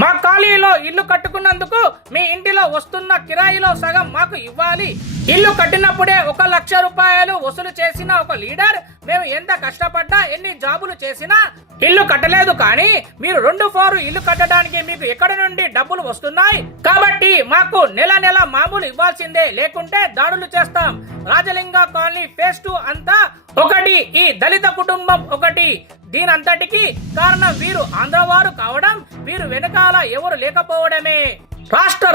మా ఖాళీలో ఇల్లు కట్టుకున్నందుకు మీ ఇంటిలో వస్తున్న కిరాయిలో సగం మాకు ఇవ్వాలి. ఇల్లు కట్టినప్పుడే ఒక లక్ష రూపాయలు వసూలు చేసిన ఒక లీడర్ మేము ఎంత కష్టపడ్డా ఎన్ని జాబులు చేసినా ఇల్లు కట్టలేదు కానీ మీరు రెండు ఫోరు ఇల్లు కట్టడానికి మీకు ఎక్కడి నుండి డబ్బులు వస్తున్నాయి? కాబట్టి మాకు నెల నెల మామూలు ఇవ్వాల్సిందే లేకుంటే దాడులు చేస్తాం. రాజలింగ కాలనీ ఫేస్ టూ అంతా ఒకటి ఈ దళిత కుటుంబం ఒకటి. దీనంతటికి కారణం వీరు ఆంధ్రవారు కావడం వీరు వెనకాల ఎవరు లేకపోవడమే. రాష్ట్ర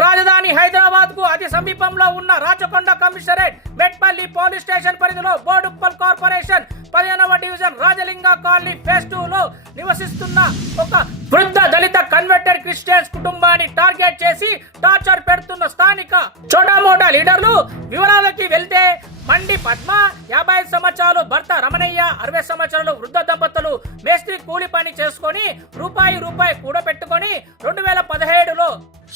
అతి సమీపంలో ఉన్న Rachakonda commissionerate Metpalli police station పరిధిలో బోడుప్పల్ కార్పొరేషన్ పదిహేనవ division Rajalinga colony phase two లో నివసిస్తున్న ఒక వృద్ధ దళిత కన్వర్టర్ క్రిస్టియన్స్ కుటుంబాన్ని టార్గెట్ చేసి టార్చర్ పెడుతున్న స్థానిక చోటామోటా లీడర్లు వివరాలకి వెళ్తే మండి పద్మ యాభై ఐదు సంవత్సరాలు భర్త రమణయ్య అరవై సంవత్సరాలు వృద్ధ దంపతులు మేస్త్రి కూలి పని చేసుకొని రూపాయి రూపాయి కూడబెట్టుకొని రెండు వేల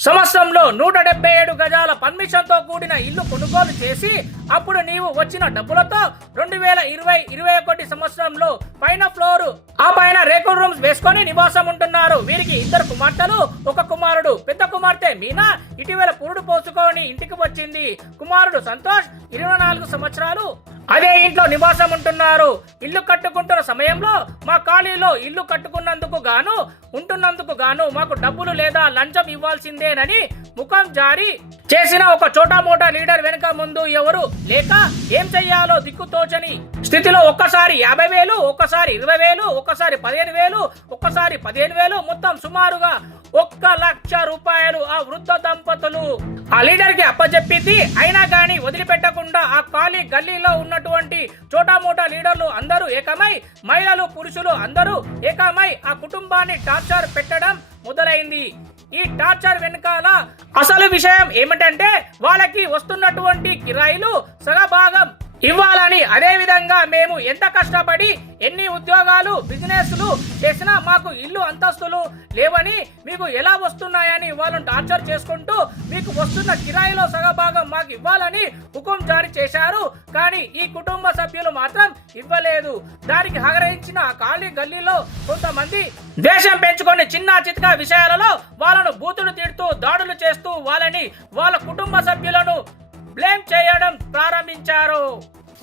సంవత్సరంలో నూట డెబ్బై ఏడు గజాల పర్మిషన్తో కూడిన ఇల్లు కొనుగోలు చేసి అప్పుడు నీవు వచ్చిన డబ్బులతో రెండు వేల ఇరవై ఇరవై ఒకటి సంవత్సరంలో పైన ఫ్లోర్ ఆ పైన రేకుల్ రూమ్స్ వేసుకొని నివాసం ఉంటున్నారు. వీరికి ఇద్దరు కుమార్తెలు ఒక కుమారుడు. పెద్ద కుమార్తె మీనా ఇటీవల పురుడు పోసుకొని ఇంటికి వచ్చింది. కుమారుడు సంతోష్ ఇరవై నాలుగు సంవత్సరాలు అదే ఇంట్లో నివాసం ఉంటున్నారు. ఇల్లు కట్టుకుంటున్న సమయంలో మా ఖాళీలో ఇల్లు కట్టుకున్నందుకు గాను ఉంటున్నందుకు గాను మాకు డబ్బులు లేదా లంచం ఇవ్వాల్సిందేనని ముఖం జారీ చేసిన ఒక చోటా మోటా లీడర్ వెనుక ముందు ఎవరు లేక ఏం చెయ్యాలో దిక్కుతోచని స్థితిలో ఒక్కసారి యాభై వేలు ఒక్కసారి ఇరవై వేలు ఒక్కసారి పదిహేను వేలు ఒక్కసారి పదిహేను వేలు మొత్తం సుమారుగా ఒక్క లక్ష రూపాయలు ఆ వృద్ధ దంపతులు ఆ లీడర్కి అప్పచెప్పింది అయినా కానీ వదిలిపెట్టకుండా ఆ ఖాళీ గల్లీలో ఉన్నటువంటి చోటా మోటా లీడర్లు అందరూ ఏకమై మహిళలు పురుషులు అందరూ ఏకమై ఆ కుటుంబాన్ని టార్చర్ పెట్టడం మొదలైంది. ఈ టార్చర్ వెనకాల అసలు విషయం ఏమిటంటే వాళ్ళకి వస్తున్నటువంటి కిరాయిలు సగభాగం ఇవ్వాలని అదే విధంగా మేము ఎంత కష్టపడి ఎన్ని ఉద్యోగాలు బిజినెస్లు చేసినా మాకు ఇల్లు అంతస్తులు లేవని మీకు ఎలా వస్తున్నాయని వాళ్ళని టార్చర్ చేసుకుంటూ మీకు వస్తున్న కిరాయిలో సగభాగం మాకు ఇవ్వాలని హుకుం జారీ చేశారు. కానీ ఈ కుటుంబ సభ్యులు మాత్రం ఇవ్వలేదు. దానికి ఆగ్రహించిన ఆ ఖాళీ గల్లీలో కొంతమంది దేశం పెంచుకొని చిన్న చితక విషయాలలో వాళ్ళను బూతులు తిడుతూ దాడులు చేస్తూ వాళ్ళని వాళ్ళ కుటుంబ సభ్యులను బ్లేమ్ చేయడం ప్రారంభించారు.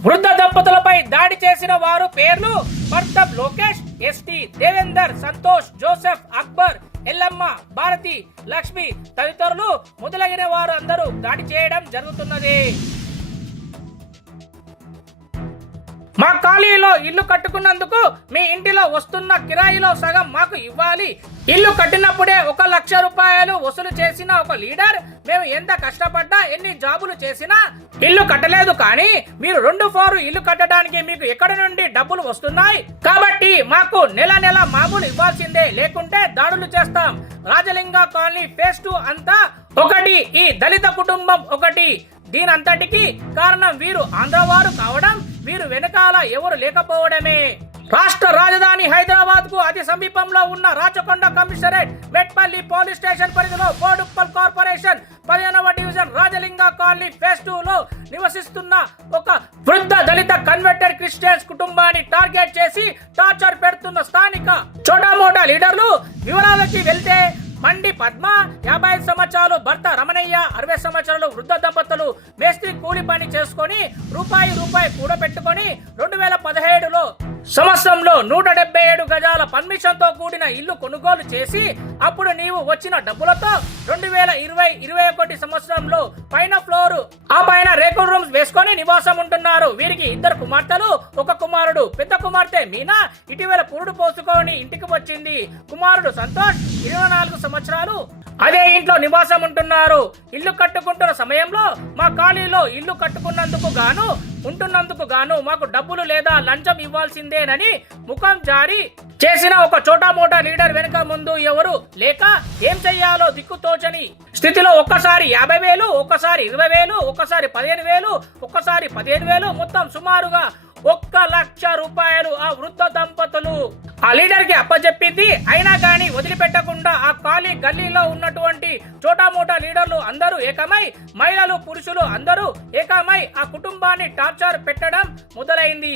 వృద్ధ దంపతులపై దాడి చేసిన వారు పేర్లు పర్తబ్ లోకేష్ ఎస్టీ దేవేందర్ సంతోష్ జోసెఫ్ అక్బర్ ఎల్లమ్మ భారతి లక్ష్మి తదితరులు మొదలైన వారు అందరూ దాడి చేయడం జరుగుతున్నది. మా ఖాళీలో ఇల్లు కట్టుకున్నందుకు మీ ఇంటిలో వస్తున్న కిరాయిలో సగం మాకు ఇవ్వాలి. ఇల్లు కట్టినప్పుడే ఒక లక్ష రూపాయలు వసూలు చేసిన ఒక లీడర్ మేము ఎంత కష్టపడ్డా ఎన్ని జాబులు చేసినా ఇల్లు కట్టలేదు కానీ మీరు రెండు ఫ్లోర్ ఇల్లు కట్టడానికి మీకు ఎక్కడి నుండి డబ్బులు వస్తున్నాయి? కాబట్టి మాకు నెల నెల మామూలు ఇవ్వాల్సిందే లేకుంటే దాడులు చేస్తాం. రాజలింగ కాలనీ ఫేస్ టూ అంతా ఒకటి ఈ దళిత కుటుంబం ఒకటి. దీనంతటికి కారణం వీరు ఆంధ్రవారు కావడం వీరు వెనకాల ఎవరు లేకపోవడమే. రాష్ట్ర రాజధాని హైదరాబాద్కు అతి సమీపంలో ఉన్న Rachakonda commissionerate Metpalli police station పరిధిలో బోడుప్పల్ కార్పొరేషన్ పదిహేనవ division Rajalinga colony phase two లో నివసిస్తున్న ఒక వృద్ధ దళిత కన్వర్టెడ్ క్రిస్టియన్స్ కుటుంబాన్ని టార్గెట్ చేసి టార్చర్ పెడుతున్న స్థానిక చోటామోటా లీడర్లు వివరాలకి వెళ్తే మండి పద్మ యాభై ఐదు సంవత్సరాలు భర్త రమణయ్య అరవై సంవత్సరాలు వృద్ధ దంపతులు మేస్త్రి కూలి పని చేసుకొని రూపాయి రూపాయి కూడబెట్టుకొని రెండు వేల పదిహేడులో సంవత్సరంలో నూట డెబ్బై ఏడు గజాల పర్మిషన్తో కూడిన ఇల్లు కొనుగోలు చేసి అప్పుడు నీవు వచ్చిన డబ్బులతో రెండు వేల ఇరవై ఇరవై ఒకటి సంవత్సరంలో పైన ఫ్లోర్ ఆ పైన రేకుల్ రూమ్స్ వేసుకొని నివాసం ఉంటున్నారు. వీరికి ఇద్దరు కుమార్తెలు ఒక కుమారుడు. పెద్ద కుమార్తె మీనా ఇటీవల పురుడు పోసుకొని ఇంటికి వచ్చింది. కుమారుడు సంతోష్ ఇరవై నాలుగు సంవత్సరాలు అదే ఇంట్లో నివాసం ఉంటున్నారు. ఇల్లు కట్టుకుంటున్న సమయంలో మా ఖాళీలో ఇల్లు కట్టుకున్నందుకు గాను ఉంటున్నందుకు గాను మాకు డబ్బులు లేదా లంచం ఇవ్వాల్సిందేనని ముఖం జారీ చేసిన ఒక చోటా మోటా లీడర్ వెనుక ముందు ఎవరు లేక ఏం చెయ్యాలో దిక్కుతోచని స్థితిలో ఒక్కసారి యాభై వేలు ఒక్కసారి ఇరవై వేలు ఒక్కసారి పదిహేను వేలు ఒక్కసారి పదిహేను వేలు మొత్తం సుమారుగా ఒక్క లక్ష రూపాయలు ఆ వృద్ధ దంపతులు. ఆ లీడర్కి అప్పచెప్పింది అయినా కానీ వదిలిపెట్టకుండా ఆ ఖాళీ గల్లీలో ఉన్నటువంటి చోటా మోటా లీడర్లు అందరూ ఏకమై మహిళలు పురుషులు అందరూ ఏకమై ఆ కుటుంబాన్ని టార్చర్ పెట్టడం మొదలైంది.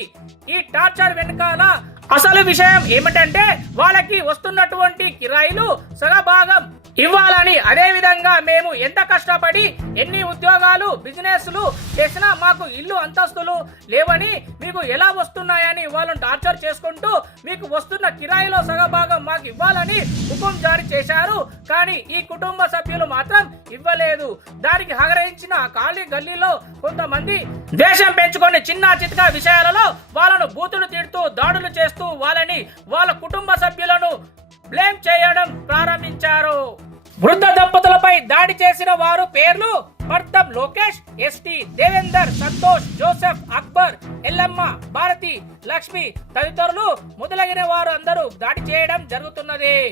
ఈ టార్చర్ వెనకాల అసలు విషయం ఏమిటంటే వాళ్ళకి వస్తున్నటువంటి కిరాయిలు సగభాగం ఇవ్వాలని అదే విధంగా మేము ఎంత కష్టపడి ఎన్ని ఉద్యోగాలు బిజినెస్లు చేసినా మాకు ఇల్లు అంతస్తులు లేవని మీకు ఎలా వస్తున్నాయని వాళ్ళని టార్చర్ చేసుకుంటూ మీకు వస్తున్న కిరాయిలో సగభాగం మాకు ఇవ్వాలని హుకుం జారీ చేశారు. కానీ ఈ కుటుంబ సభ్యులు మాత్రం ఇవ్వలేదు. దానికి హగరించిన ఖాళీ గల్లీలో కొంతమంది ద్వేషం పెంచుకొని చిన్న చితక విషయాలలో వాళ్ళను బూతులు తిడుతూ దాడులు చేస్తూ వాళ్ళని వాళ్ళ కుటుంబ సభ్యులను బ్లేమ్ చేయడం ప్రారంభించారు. వృద్ధ దంపతులపై దాడి చేసిన వారు పేర్లు పర్తం లోకేష్ ఎస్టీ దేవేందర్ సంతోష్ జోసెఫ్ అక్బర్ ఎల్లమ్మ భారతి లక్ష్మి తదితరులు మొదలగిన వారు అందరూ దాడి చేయడం జరుగుతున్నది.